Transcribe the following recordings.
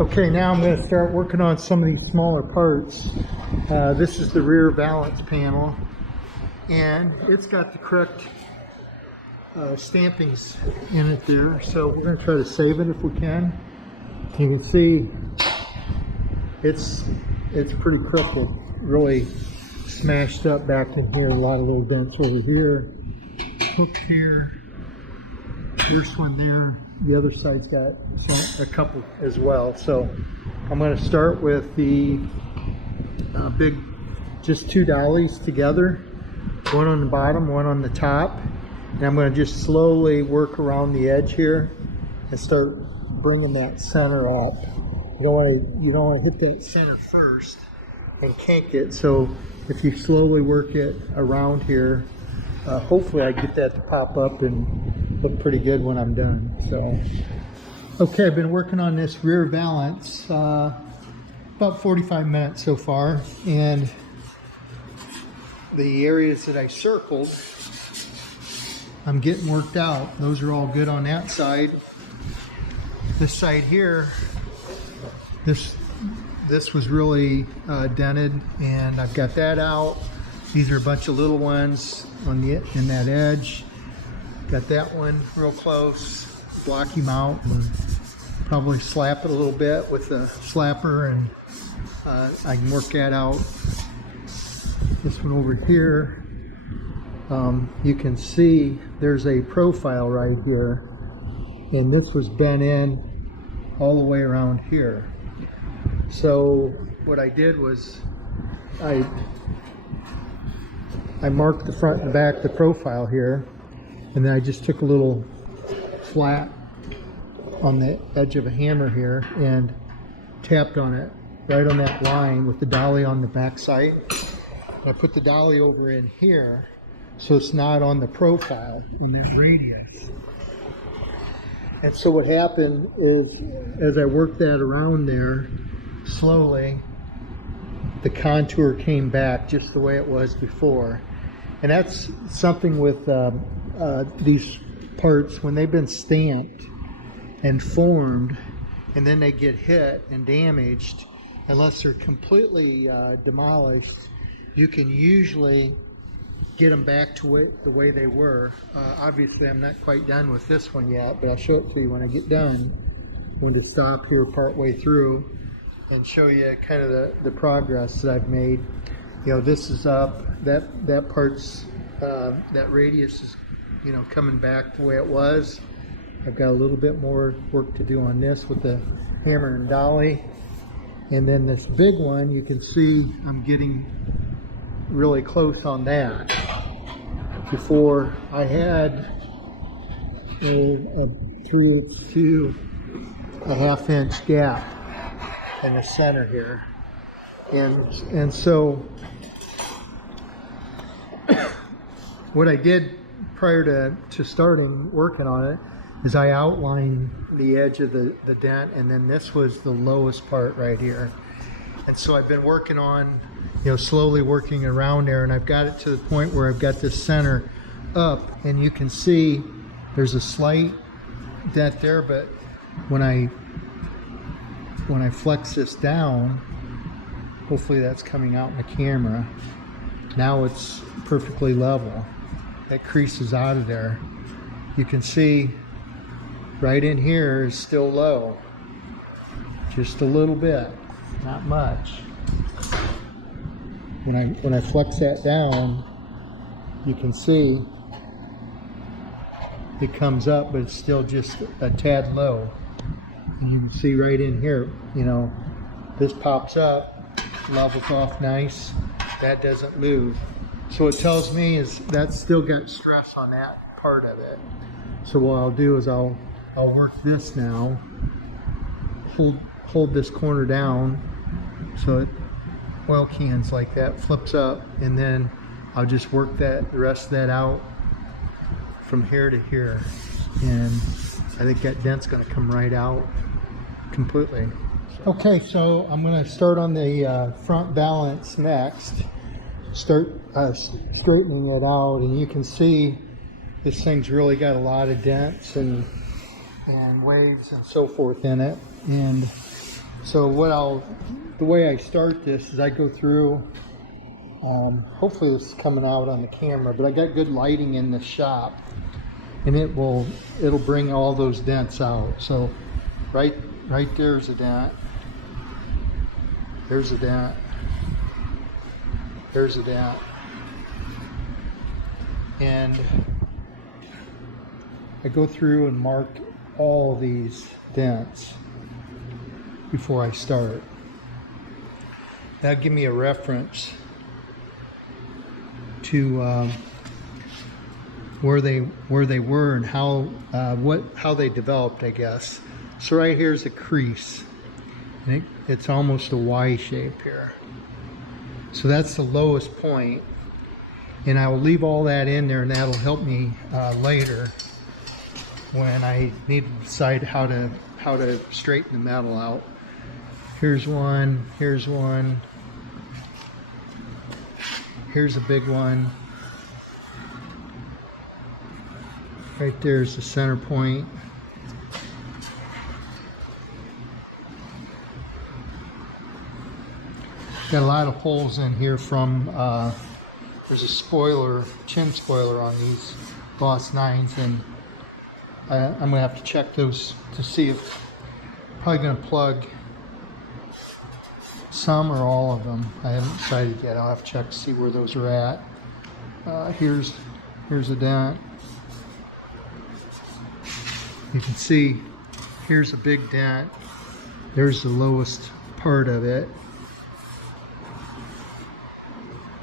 Okay, now I'm going to start working on some of these smaller parts. This is the rear valance panel, and it's got the correct stampings in it there, so we're going to try to save it if we can. You can see it's pretty crooked, really smashed up back in here. A lot of little dents over here, hook here, there's one there. The other side's got a couple as well. So I'm going to start with the big, just two dollies together, one on the bottom, one on the top, and I'm going to just slowly work around the edge here and start bringing that center up. You don't want to hit that center first and kink it. So if you slowly work it around here, hopefully I get that to pop up and look pretty good when I'm done. So, okay, I've been working on this rear valance about 45 minutes so far, and the areas that I circled, I'm getting worked out. Those are all good on that side. This side here, this was really dented, and I've got that out. These are a bunch of little ones in that edge. Got that one real close. Block him out and probably slap it a little bit with a slapper, and I can work that out. This one over here, you can see there's a profile right here, and this was bent in all the way around here. So what I did was I marked the front and back, the profile here, and then I just took a little flat on the edge of a hammer here and tapped on it right on that line with the dolly on the back side. I put the dolly over in here so it's not on the profile on that radius. And so what happened is, as I worked that around there slowly, the contour came back just the way it was before. And that's something with these parts, when they've been stamped and formed and then they get hit and damaged, unless they're completely demolished, you can usually get them back to the way they were. Obviously I'm not quite done with this one yet, but I'll show it to you when I get done. I'm going to stop here part way through and show you kind of the progress that I've made. You know, this is up, that part's, that radius is, you know, coming back the way it was. I've got a little bit more work to do on this with the hammer and dolly. And then this big one, you can see I'm getting really close on that. Before I had a 3/2 inch gap in the center here. And so what I did prior to starting working on it is I outlined the edge of the dent, and then this was the lowest part right here. And so I've been working on, you know, slowly working around there, and I've got it to the point where I've got this center up, and you can see there's a slight dent there, but when I flex this down, hopefully that's coming out in the camera. Now it's perfectly level. That crease is out of there. You can see right in here is still low. Just a little bit, not much. When I flex that down, you can see it comes up, but it's still just a tad low. And you can see right in here, you know, this pops up, levels off nice, that doesn't move. So what it tells me is that's still got stress on that part of it. So what I'll do is I'll work this now, hold this corner down so it oil cans like that, flips up, and then I'll just work the rest of that out from here to here. And I think that dent's gonna come right out completely. Okay, so I'm gonna start on the front valance next. Start straightening it out, and you can see this thing's really got a lot of dents and waves and so forth in it. And So the way I start this is I go through, hopefully this is coming out on the camera, but I got good lighting in the shop, and it'll bring all those dents out. So right there's a dent, there's a dent, there's a dent, and I go through and mark all these dents before I start. That'll give me a reference to where they were and how they developed, I guess. So right here's a crease, and it's almost a Y shape here. So that's the lowest point, and I will leave all that in there, and that'll help me later when I need to decide how to straighten the metal out. Here's one, here's one, here's a big one. Right there's the center point. Got a lot of holes in here from, there's a spoiler, chin spoiler on these Boss 9s, and I'm going to have to check those to see if, probably going to plug some or all of them. I haven't decided yet. I'll have to check to see where those are at. Here's a dent. You can see here's a big dent. There's the lowest part of it.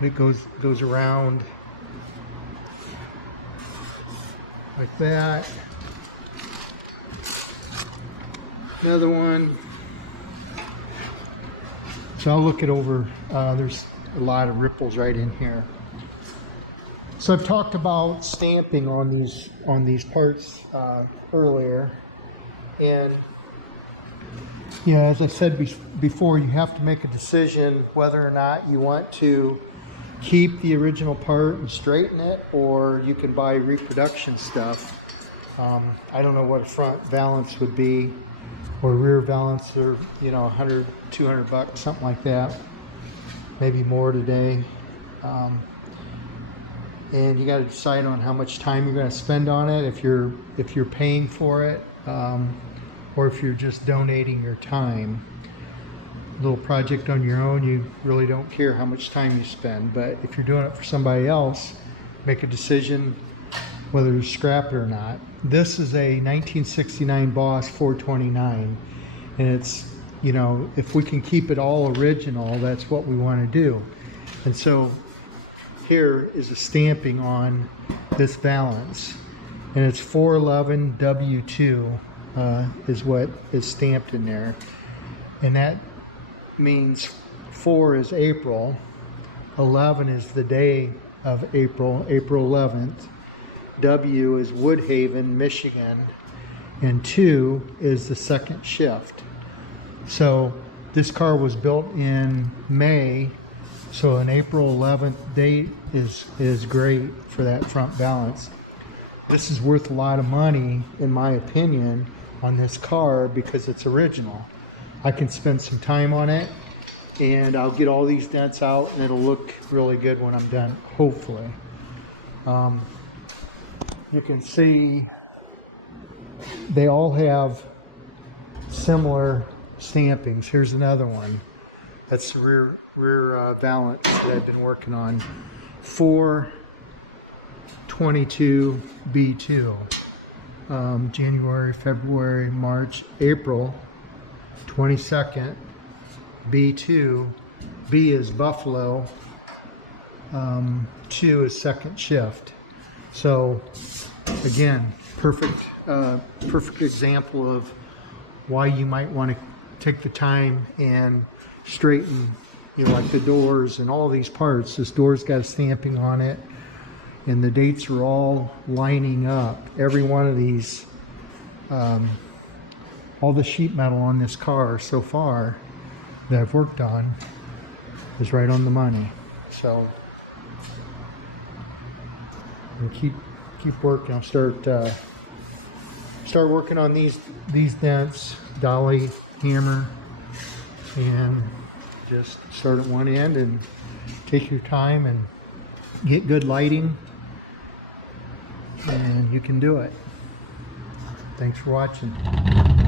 It goes around like that. Another one. So I'll look it over. There's a lot of ripples right in here. So I've talked about stamping on these parts earlier, and yeah, as I said before, you have to make a decision whether or not you want to keep the original part and straighten it, or you can buy reproduction stuff. I don't know what a front valance would be, or rear valance, or $100, $200, something like that, maybe more today. And you got to decide on how much time you're going to spend on it, if you're paying for it, or if you're just donating your time. A little project on your own, you really don't care how much time you spend, but if you're doing it for somebody else, make a decision whether to scrap it or not. This is a 1969 Boss 429, and it's, if we can keep it all original, that's what we want to do. And so here is a stamping on this valance, and it's 411 W2 is what is stamped in there, and that means 4 is April, 11 is the day of April 11th, W is Woodhaven, Michigan, and 2 is the second shift. So this car was built in May, so an April 11th date is great for that front valance. This is worth a lot of money, in my opinion, on this car because it's original. I can spend some time on it, and I'll get all these dents out, and it'll look really good when I'm done, hopefully. You can see they all have similar stampings. Here's another one. That's the rear valance that I've been working on. 4/22 B2. January, February, March, April 22nd B2. B is Buffalo. 2 is second shift. So again, perfect example of why you might want to take the time and straighten, like the doors and all these parts. This door's got a stamping on it, and the dates are all lining up. Every one of these, all the sheet metal on this car so far that I've worked on is right on the money. So and keep working. I'll start working on these dents, Dolly hammer, And just start at one end and take your time and get good lighting, and you can do it. Thanks for watching.